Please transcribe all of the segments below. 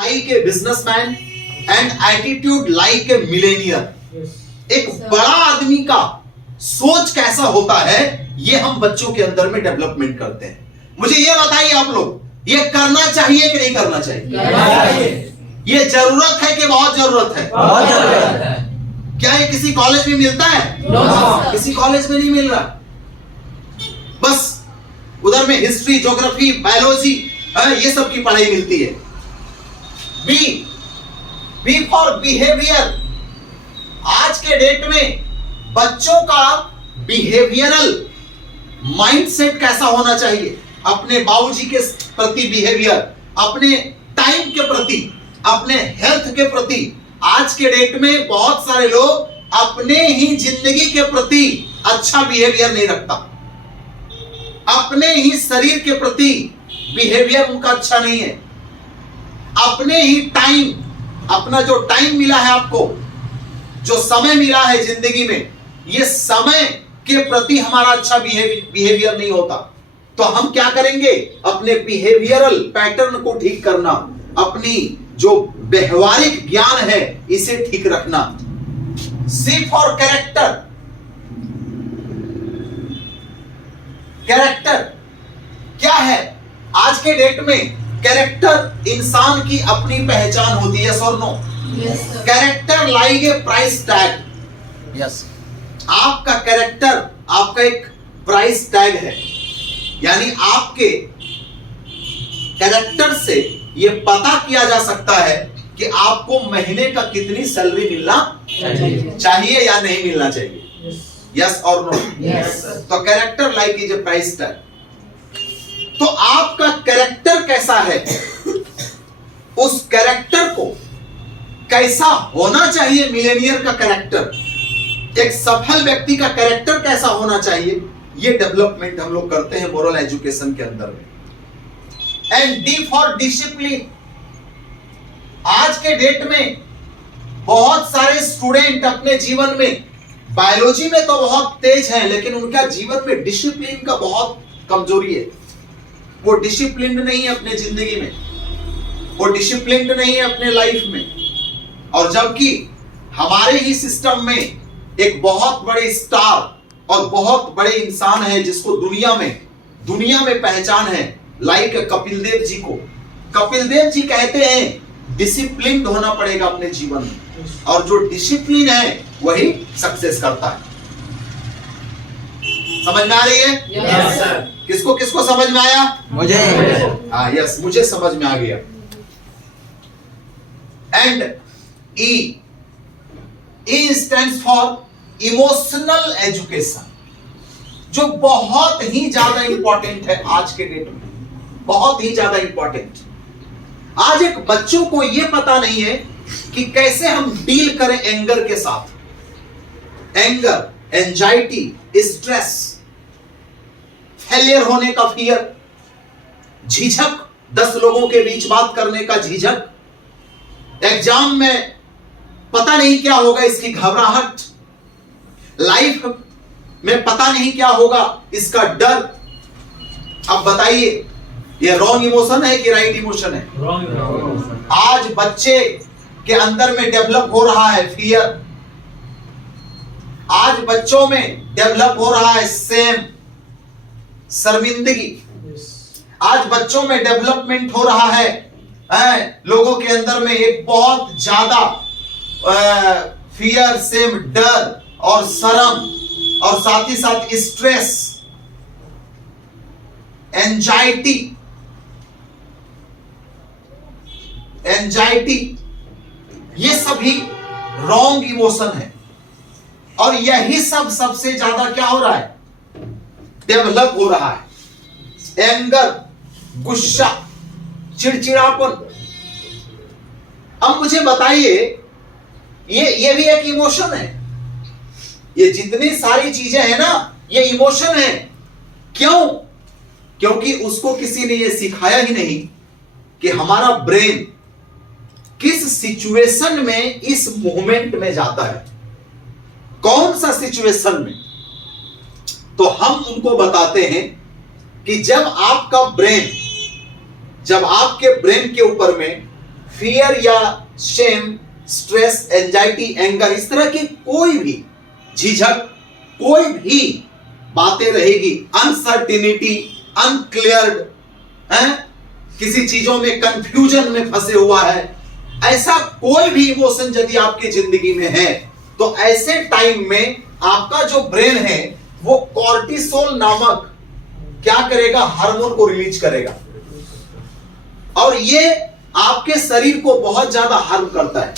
Like a businessman and attitude like a Millionaire. एक बड़ा आदमी का सोच कैसा होता है ये हम बच्चों के अंदर में डेवलपमेंट करते हैं। मुझे ये बताइए आप लोग, ये करना चाहिए कि नहीं करना चाहिए? ये जरूरत है कि बहुत जरूरत है? बहुत जरूरत है। क्या ये किसी कॉलेज में मिलता है? किसी कॉलेज में नहीं मिल रहा। बस उधर में हिस्ट्री, ज्योग्राफी, बायोलॉजी ये सब की पढ़ाई मिलती है। B for behaviour. आज के डेट में बच्चों का बिहेवियरल माइंडसेट कैसा होना चाहिए, अपने बाबूजी के प्रति बिहेवियर, अपने टाइम के प्रति, अपने हेल्थ के प्रति। आज के डेट में बहुत सारे लोग अपने ही जिंदगी के प्रति अच्छा बिहेवियर नहीं रखता, अपने ही शरीर के प्रति बिहेवियर उनका अच्छा नहीं है, अपने ही टाइम, अपना जो टाइम मिला है आपको, जो समय मिला है जिंदगी में, ये समय के प्रति हमारा अच्छा बिहेवियर नहीं होता। तो हम क्या करेंगे? अपने बिहेवियरल पैटर्न को ठीक करना, अपनी जो व्यवहारिक ज्ञान है इसे ठीक रखना। सी फॉर कैरेक्टर। कैरेक्टर क्या है? आज के डेट में कैरेक्टर इंसान की अपनी पहचान होती है। यस और no? Character like a price tag. Yes. आपका कैरेक्टर आपका एक प्राइस टैग है, यानी आपके कैरेक्टर से ये पता किया जा सकता है कि आपको महीने का कितनी सैलरी मिलना चाहिए या नहीं मिलना चाहिए। यस और नो? यस। तो character like is a price tag. तो आपका कैरेक्टर कैसा है, उस कैरेक्टर को कैसा होना चाहिए? मिलेनियर का कैरेक्टर, एक सफल व्यक्ति का कैरेक्टर कैसा होना चाहिए, ये डेवलपमेंट हम लोग करते हैं मोरल एजुकेशन के अंदर में। And D for discipline. आज के डेट में बहुत सारे स्टूडेंट अपने जीवन में बायोलॉजी में तो बहुत तेज हैं, लेकिन उनका जीवन में डिसिप्लिन का बहुत कमजोरी है। वो डिसिप्लिन नहीं है अपने जिंदगी में, वो डिसिप्लिन नहीं है अपने लाइफ में। और जबकि हमारे ही सिस्टम में एक बहुत बड़े स्टार और बहुत बड़े इंसान है जिसको दुनिया में पहचान है, लाइक कपिल देव जी को। कपिल देव जी कहते हैं डिसिप्लिन होना पड़ेगा अपने जीवन में, और जो डिसिप्लिन है वही सक्सेस करता है। समझ में आ रही है? Yes sir. किसको किसको समझ में आया? मुझे। हाँ यस, मुझे समझ में आ गया। And E stands for emotional education, जो बहुत ही ज्यादा इंपॉर्टेंट है आज के डेट में, बहुत ही ज्यादा इंपॉर्टेंट। आज एक बच्चों को यह पता नहीं है कि कैसे हम डील करें एंगर के साथ। एंगर, एंजाइटी, स्ट्रेस, फेलियर होने का फियर, झिझक, 10 लोगों के बीच बात करने का झिझक, एग्जाम में पता नहीं क्या होगा इसकी घबराहट, लाइफ में पता नहीं क्या होगा इसका डर। अब बताइए ये रॉन्ग इमोशन है कि राइट इमोशन है? आज बच्चे के अंदर में डेवलप हो रहा है फियर, आज बच्चों में डेवलप हो रहा है सेम, शर्मिंदगी, आज बच्चों में डेवलपमेंट हो रहा है लोगों के अंदर में एक बहुत ज्यादा फियर, सेम, डर और शर्म, और साथ ही साथ स्ट्रेस, एंजाइटी, ये सभी रॉन्ग इमोशन है। और यही सब सबसे ज्यादा क्या हो रहा है? डेवलप हो रहा है। एंगर, गुस्सा, चिड़चिड़ापन। अब मुझे बताइए, ये भी एक इमोशन है। ये जितनी सारी चीजें हैं ना, ये इमोशन है। क्यों? क्योंकि उसको किसी ने ये सिखाया ही नहीं कि हमारा ब्रेन किस सिचुएशन में, इस मोमेंट में जाता है, कौन सा सिचुएशन में। तो हम उनको बताते हैं कि जब आपके ब्रेन के ऊपर में फियर या शेम, स्ट्रेस, एंजाइटी, एंगर, इस तरह की कोई भी झिझक, कोई भी बातें रहेगी, अनसर्टिनिटी, अनक्लियर्ड है, किसी चीजों में कंफ्यूजन में फंसे हुआ है, ऐसा कोई भी इमोशन यदि आपकी जिंदगी में है तो ऐसे टाइम में आपका जो ब्रेन है वो कॉर्टिसोल नामक क्या करेगा, हार्मोन को रिलीज करेगा, और ये आपके शरीर को बहुत ज्यादा हार्म करता है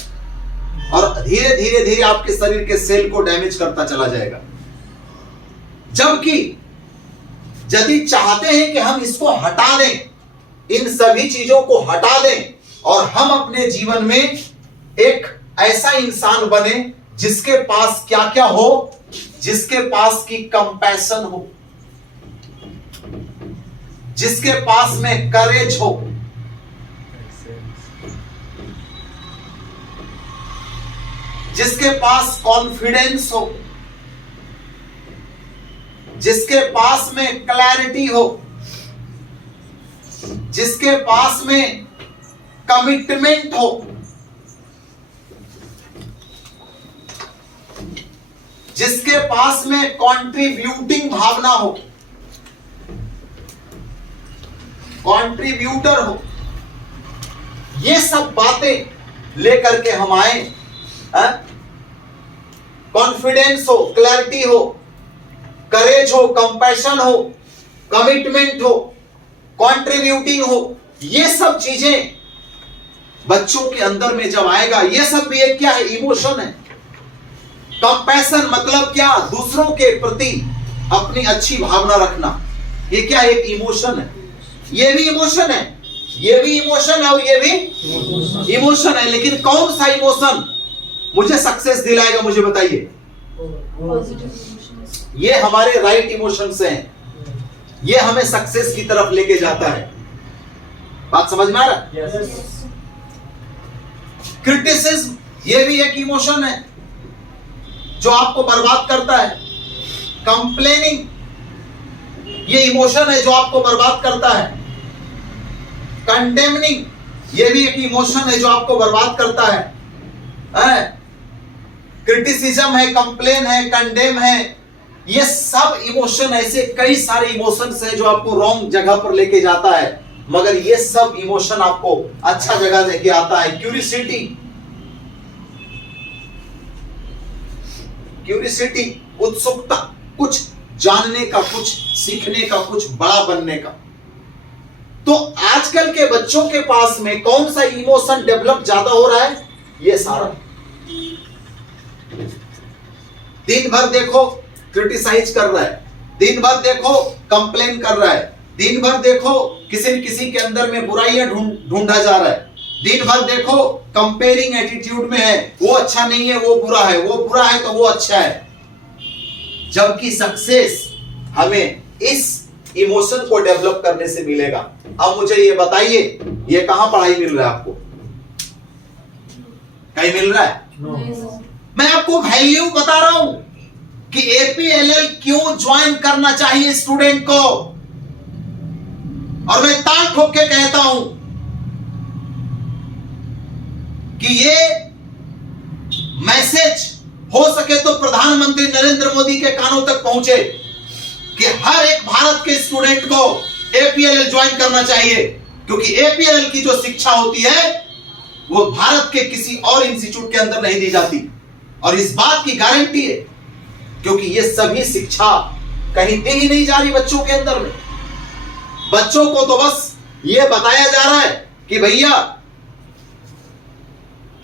और धीरे धीरे धीरे आपके शरीर के सेल को डैमेज करता चला जाएगा। जबकि यदि चाहते हैं कि हम इसको हटा दें, इन सभी चीजों को हटा दें और हम अपने जीवन में एक ऐसा इंसान बने जिसके पास क्या क्या हो, जिसके पास की कंपैशन हो, जिसके पास में करेज हो, जिसके पास कॉन्फिडेंस हो, जिसके पास में क्लैरिटी हो, जिसके पास में कमिटमेंट हो, जिसके पास में कंट्रीब्यूटिंग भावना हो, कंट्रीब्यूटर हो, ये सब बातें लेकर के हम आए, कॉन्फिडेंस हो, क्लैरिटी हो, करेज हो, कंपैशन हो, कमिटमेंट हो, कंट्रीब्यूटिंग हो, ये सब चीजें बच्चों के अंदर में जब आएगा, ये सब भी एक क्या है, इमोशन है। कंपैशन मतलब क्या, दूसरों के प्रति अपनी अच्छी भावना रखना, ये क्या, एक इमोशन है। ये भी इमोशन है, ये भी इमोशन है और ये भी इमोशन है, लेकिन कौन सा इमोशन मुझे सक्सेस दिलाएगा, मुझे बताइए। ये हमारे राइट इमोशंस हैं, ये हमें सक्सेस की तरफ लेके जाता है। बात समझ में आ रहा है? क्रिटिसिज्म, ये भी एक इमोशन है जो आपको बर्बाद करता है। कंप्लेनिंग, ये इमोशन है जो आपको बर्बाद करता है। कंडेमनिंग, ये भी एक इमोशन है जो आपको बर्बाद करता है। क्रिटिसिज्म है, कंप्लेन है, कंडेम है, ये सब इमोशन, ऐसे कई सारे इमोशंस हैं जो आपको रॉन्ग जगह पर लेके जाता है, मगर ये सब इमोशन आपको अच्छा जगह लेके आता है। क्यूरियोसिटी, क्यूरियोसिटी, उत्सुकता, कुछ जानने का, कुछ सीखने का, कुछ बड़ा बनने का। तो आजकल के बच्चों के पास में कौन सा इमोशन डेवलप ज्यादा हो रहा है, ये सारा। दिन भर देखो क्रिटिसाइज कर रहा है, दिन भर देखो कंप्लेन कर रहा है, दिन भर देखो किसी न किसी के अंदर में बुराइयां ढूंढा जा रहा है, दिन भर देखो कंपेयरिंग एटीट्यूड में है, वो अच्छा नहीं है वो बुरा है, वो बुरा है तो वो अच्छा है। जबकि सक्सेस हमें इस इमोशन को डेवलप करने से मिलेगा। अब मुझे ये बताइए, ये कहां पढ़ाई मिल रहा है आपको, कहीं मिल रहा है? मैं आपको वैल्यू बता रहा हूं कि एपीएलएल क्यों ज्वाइन करना चाहिए स्टूडेंट को, और मैं ताल ठोक के कहता हूं कि ये मैसेज हो सके तो प्रधानमंत्री नरेंद्र मोदी के कानों तक पहुंचे कि हर एक भारत के स्टूडेंट को एपीएलएल ज्वाइन करना चाहिए, क्योंकि एपीएलएल की जो शिक्षा होती है वो भारत के किसी और इंस्टीट्यूट के अंदर नहीं दी जाती, और इस बात की गारंटी है क्योंकि ये सभी शिक्षा कहीं दी ही नहीं जा रही बच्चों के अंदर में। बच्चों को तो बस ये बताया जा रहा है कि भैया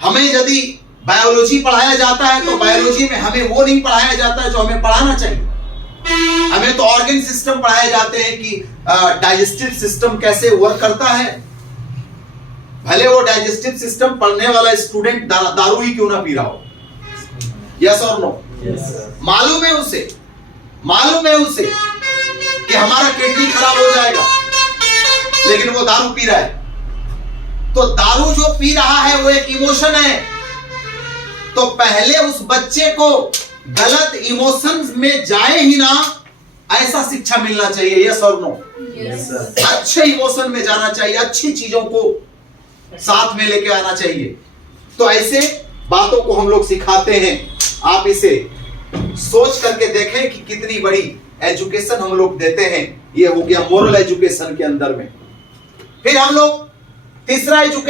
हमें यदि बायोलॉजी पढ़ाया जाता है तो बायोलॉजी में हमें वो नहीं पढ़ाया जाता है जो हमें पढ़ाना चाहिए। हमें तो ऑर्गन सिस्टम पढ़ाए जाते हैं कि डाइजेस्टिव सिस्टम कैसे वर्क करता है। भले वो डाइजेस्टिव सिस्टम पढ़ने वाला स्टूडेंट दारू ही क्यों ना पी रहा हो, यस और नो? मालूम है उसे कि हमारा किडनी खराब हो जाएगा, लेकिन वो दारू पी रहा है। तो दारू जो पी रहा है वो एक इमोशन है, तो पहले उस बच्चे को गलत इमोशंस में जाए ही ना, ऐसा शिक्षा मिलना चाहिए, यस और नो? अच्छे इमोशन में जाना चाहिए, अच्छी चीजों को साथ में लेके आना चाहिए। तो ऐसे बातों को हम लोग सिखाते हैं। आप इसे सोच करके देखें कि कितनी बड़ी एजुकेशन हम लोग देते हैं। ये हो गया मोरल एजुकेशन के अंदर में। फिर हम लोग तीसरा एजुकेशन